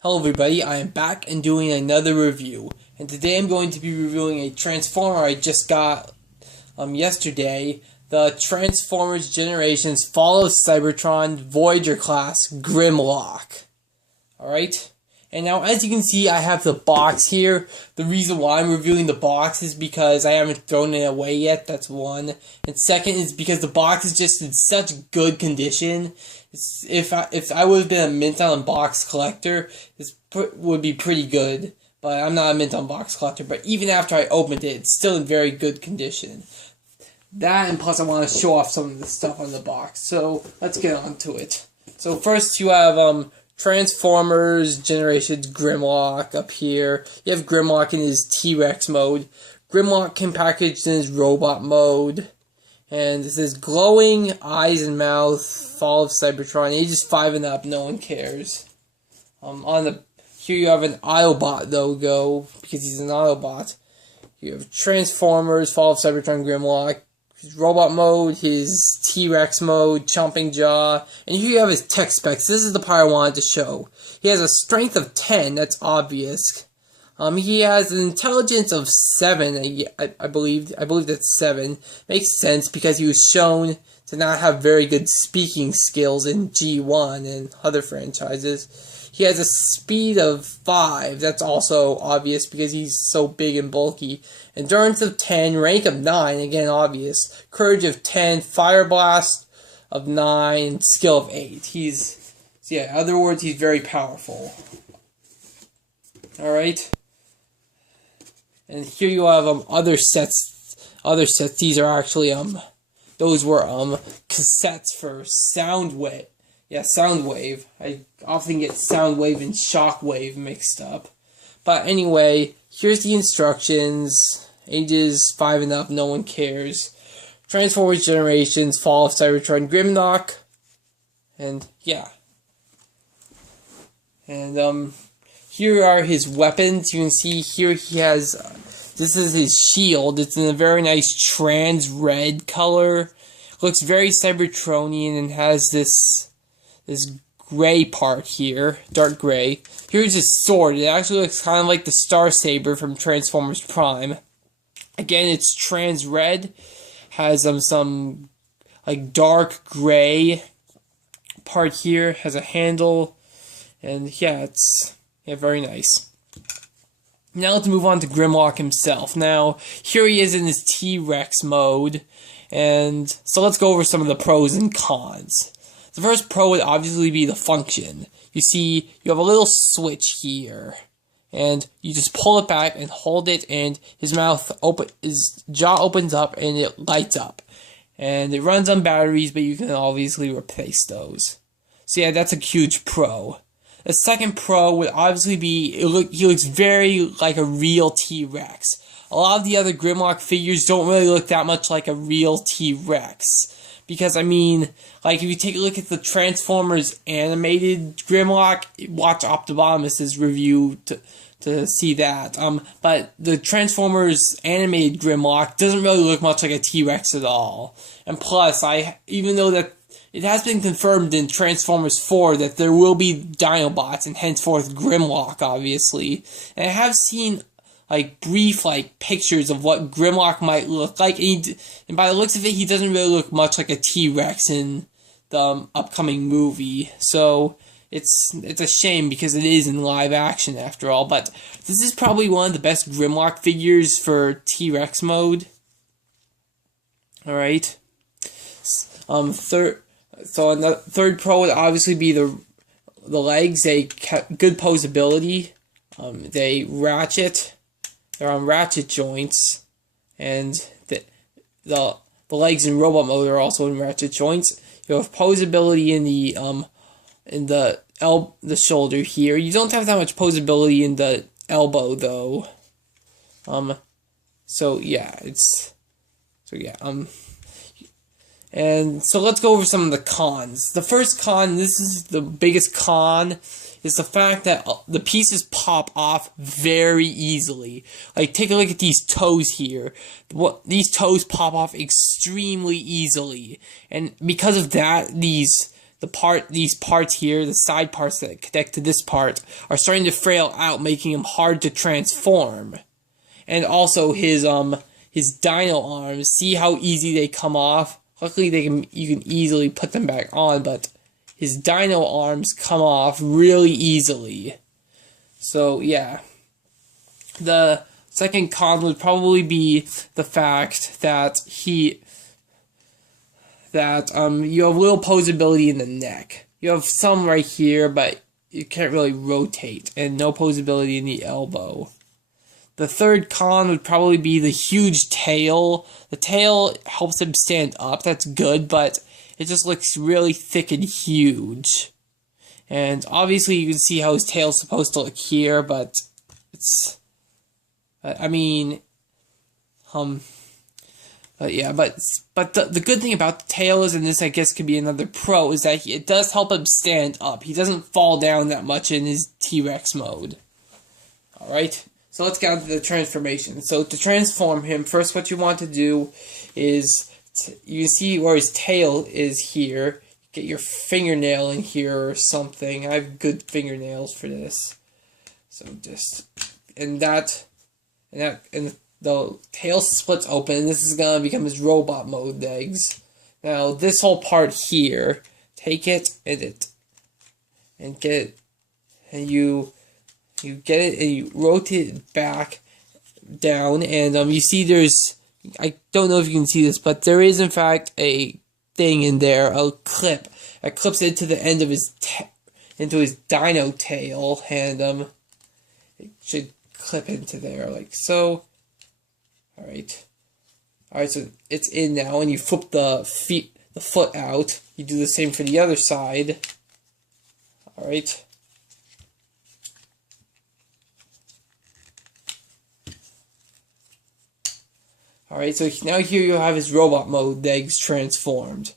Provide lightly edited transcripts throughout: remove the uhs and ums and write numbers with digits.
Hello everybody, I am back and doing another review. And today I'm going to be reviewing a Transformer I just got yesterday. The Transformers Generations Fall of Cybertron Voyager class Grimlock. Alright? And now as you can see I have the box here. The reason why I'm reviewing the box is because I haven't thrown it away yet, that's one. And second is because the box is just in such good condition. If I would have been a mint on box collector, this would be pretty good. But I'm not a mint on box collector. But even after I opened it, it's still in very good condition. That and plus I want to show off some of the stuff on the box. So let's get on to it. So first you have Transformers Generations Grimlock up here. You have Grimlock in his T-Rex mode. Grimlock can package in his robot mode. And this is glowing eyes and mouth, Fall of Cybertron, ages 5 and up, no one cares. Here you have an Autobot logo, because he's an Autobot. You have Transformers, Fall of Cybertron, Grimlock, his robot mode, his T-Rex mode, Chomping Jaw, and here you have his tech specs. This is the part I wanted to show. He has a strength of 10, that's obvious. He has an intelligence of 7, I believe that's 7. Makes sense because he was shown to not have very good speaking skills in G1 and other franchises. He has a speed of 5, that's also obvious because he's so big and bulky. Endurance of 10, rank of 9, again obvious. Courage of 10, fire blast of 9, skill of 8. In other words, he's very powerful. Alright. And here you have other sets. These are actually those were cassettes for Soundwave. Yeah, Soundwave. I often get Soundwave and Shockwave mixed up. But anyway, here's the instructions. Ages 5 and up, no one cares. Transformers Generations, Fall of Cybertron, Grimlock. And yeah. And here are his weapons. You can see here he has, this is his shield. It's in a very nice trans red color. Looks very Cybertronian and has this gray part here, dark gray. Here's his sword. It actually looks kind of like the Star Saber from Transformers Prime. Again, it's trans red. Has some like dark gray part here. Has a handle. And yeah, it's very nice. Now let's move on to Grimlock himself. Now, here he is in his T-Rex mode. And so let's go over some of the pros and cons. The first pro would obviously be the function. You see, you have a little switch here. And you just pull it back and hold it, and his jaw opens up and it lights up. And it runs on batteries, but you can obviously replace those. So yeah, that's a huge pro. The second pro would obviously be, he looks very like a real T-Rex. A lot of the other Grimlock figures don't really look that much like a real T-Rex. Because, I mean, like, if you take a look at the Transformers animated Grimlock, watch Optimus' review to see that. But the Transformers animated Grimlock doesn't really look much like a T-Rex at all. And plus, even though that it has been confirmed in Transformers 4 that there will be Dinobots and henceforth Grimlock, obviously. And I have seen brief pictures of what Grimlock might look like, and by the looks of it, he doesn't really look much like a T-Rex in the upcoming movie. So it's a shame because it is in live action after all. But this is probably one of the best Grimlock figures for T-Rex mode. All right. Third pro would obviously be the legs. They good posability. They ratchet. They're on ratchet joints, and the legs in robot mode are also in ratchet joints. You have posability in the shoulder here. You don't have that much posability in the elbow though. And so let's go over some of the cons. The first con, this is the biggest con, is the fact that the pieces pop off very easily. Like, take a look at these toes here. These toes pop off extremely easily. And because of that, these these parts here, the side parts that connect to this part, are starting to frail out, making him hard to transform. And also his dino arms, see how easy they come off? Luckily you can easily put them back on, but his dino arms come off really easily. So yeah. The second con would probably be the fact that you have little posability in the neck. You have some right here, but you can't really rotate, and no posability in the elbow. The third con would probably be the huge tail. The tail helps him stand up, that's good, but it just looks really thick and huge. And obviously you can see how his tail's supposed to look here, but it's... But the good thing about the tail is, and this I guess could be another pro, is that it does help him stand up. He doesn't fall down that much in his T-Rex mode. Alright, so let's get on to the transformation. So to transform him, first what you want to do is, you can see where his tail is here. Get your fingernail in here or something. I have good fingernails for this. So just, and the tail splits open. This is gonna become his robot mode legs. Now this whole part here, take it and get it, and you get it and you rotate it back down, and you see there's, I don't know if you can see this, but there is in fact a thing in there, a clip that clips into the end of his dino tail, and it should clip into there like so. Alright, so it's in now, and you flip the foot out. You do the same for the other side. Alright. Alright, so now here you have his robot mode legs transformed.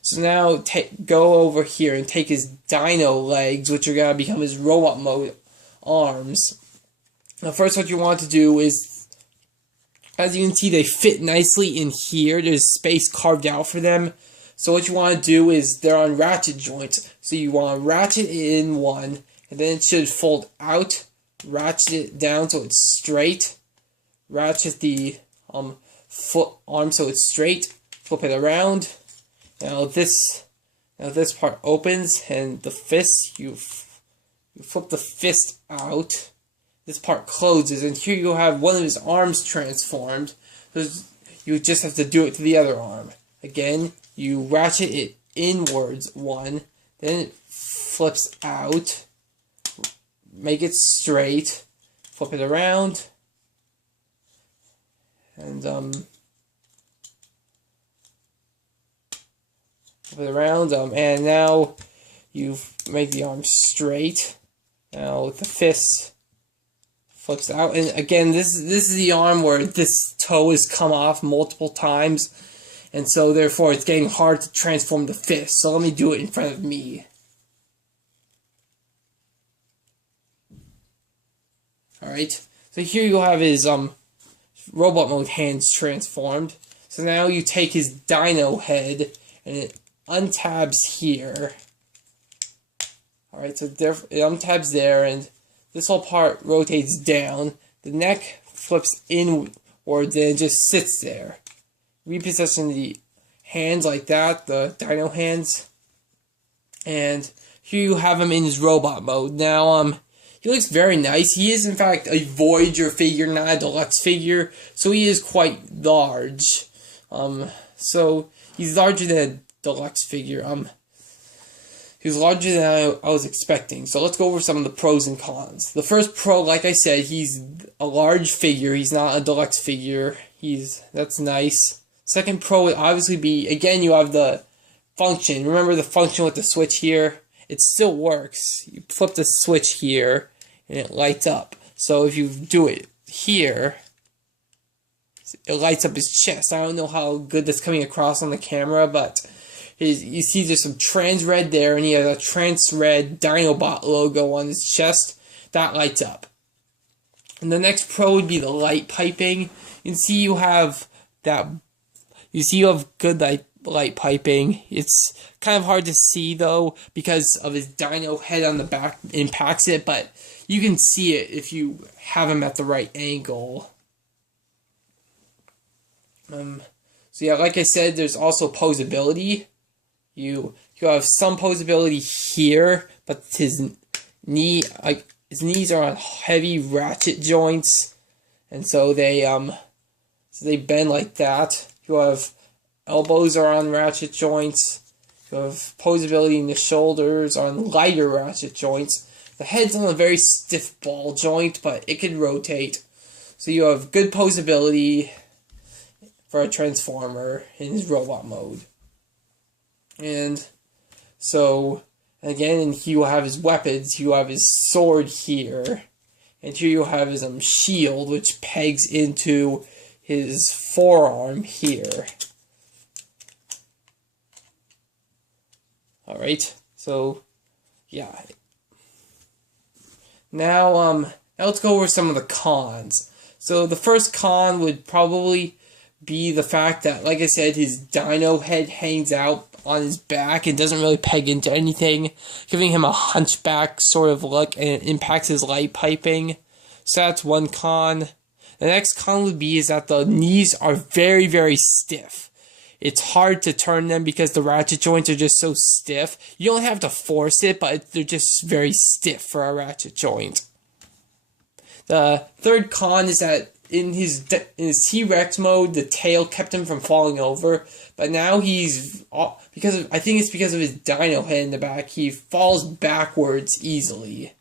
So now go over here and take his dino legs, which are going to become his robot mode arms. Now first what you want to do is, as you can see, they fit nicely in here. There's space carved out for them. So what you want to do is, they're on ratchet joints. So you want to ratchet it in one, and then it should fold out, ratchet it down so it's straight, ratchet the foot arm so it's straight, flip it around. Now this part opens, and the fist, you flip the fist out. This part closes, and here you have one of his arms transformed. So you just have to do it to the other arm. Again, you ratchet it inwards one, then it flips out, make it straight, flip it around, and flip it around, and now you make the arm straight. Now with the fist, flips out, and again, this is the arm where this toe has come off multiple times, and so therefore it's getting hard to transform the fist. So let me do it in front of me. Alright, so here you have his robot mode hands transformed. So now you take his dino head, and it untabs here. Alright, so it untabs there, and this whole part rotates down. The neck flips inward, then just sits there. Reposition the hands like that, the dino hands. And here you have him in his robot mode. Now, he looks very nice. He is, in fact, a Voyager figure, not a deluxe figure. So he is quite large. So he's larger than a deluxe figure. He's larger than I was expecting. So let's go over some of the pros and cons. The first pro, like I said, he's a large figure. He's not a deluxe figure. That's nice. Second pro would obviously be, again, you have the function. Remember the function with the switch here? It still works. You flip the switch here, and it lights up. So if you do it here, it lights up his chest. I don't know how good that's coming across on the camera, but you see there's some trans red there, and he has a trans red Dinobot logo on his chest. That lights up. And the next pro would be the light piping. You can see you have that. You see you have good light. light piping. It's kind of hard to see though because of his dino head on the back impacts it, but you can see it if you have him at the right angle. So yeah, like I said, there's also posability. You have some posability here, but his knees are on heavy ratchet joints, and so they bend like that. You have elbows are on ratchet joints. You have posability in the shoulders on lighter ratchet joints. The head's on a very stiff ball joint, but it can rotate. So you have good posability for a Transformer in his robot mode. And so, again, and he will have his weapons. He will have his sword here. And here you'll have his shield, which pegs into his forearm here. Alright, so, yeah. Now let's go over some of the cons. So the first con would probably be the fact that, like I said, his dino head hangs out on his back and doesn't really peg into anything, giving him a hunchback sort of look, and it impacts his light piping. So that's one con. The next con would be is that the knees are very, very stiff. It's hard to turn them because the ratchet joints are just so stiff. You don't have to force it, but they're just very stiff for a ratchet joint. The third con is that in his T-Rex mode, the tail kept him from falling over, but now I think it's because of his dino head in the back, he falls backwards easily.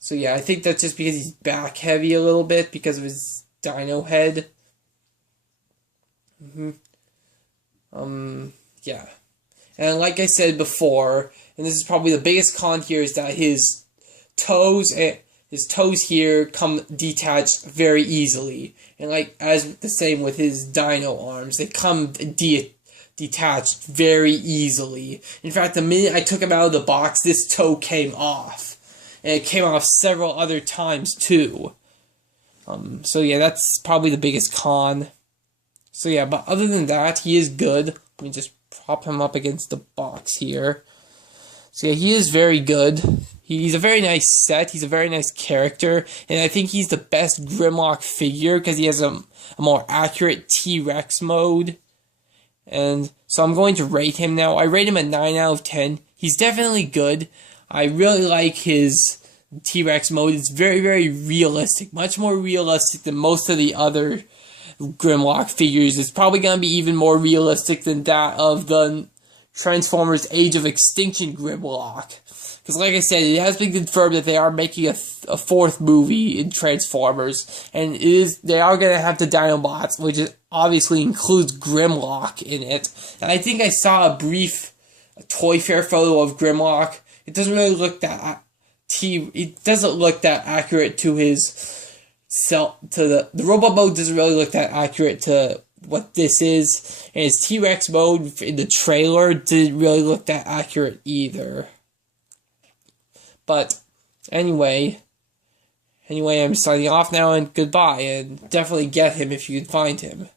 So yeah, I think that's just because he's back heavy a little bit because of his dino head. Yeah. And like I said before, and this is probably the biggest con here, is that his toes here come detached very easily. And like as the same with his dino arms, they come detached very easily. In fact, the minute I took him out of the box, this toe came off. And it came off several other times too. So yeah, that's probably the biggest con. So yeah, but other than that, he is good. Let me just prop him up against the box here. So yeah, he is very good. He's a very nice set. He's a very nice character. And I think he's the best Grimlock figure because he has a more accurate T-Rex mode. And so I'm going to rate him now. I rate him a 9 out of 10. He's definitely good. I really like his T-Rex mode. It's very, very realistic. Much more realistic than most of the other Grimlock figures. It's probably going to be even more realistic than that of the Transformers Age of Extinction Grimlock. Because like I said, it has been confirmed that they are making a fourth movie in Transformers. And they are going to have the Dinobots, which obviously includes Grimlock in it. And I think I saw a brief Toy Fair photo of Grimlock. It doesn't really look that accurate to his the robot mode doesn't really look that accurate to what this is, and his T-Rex mode in the trailer didn't really look that accurate either. But anyway, I'm signing off now, and goodbye, and definitely get him if you can find him.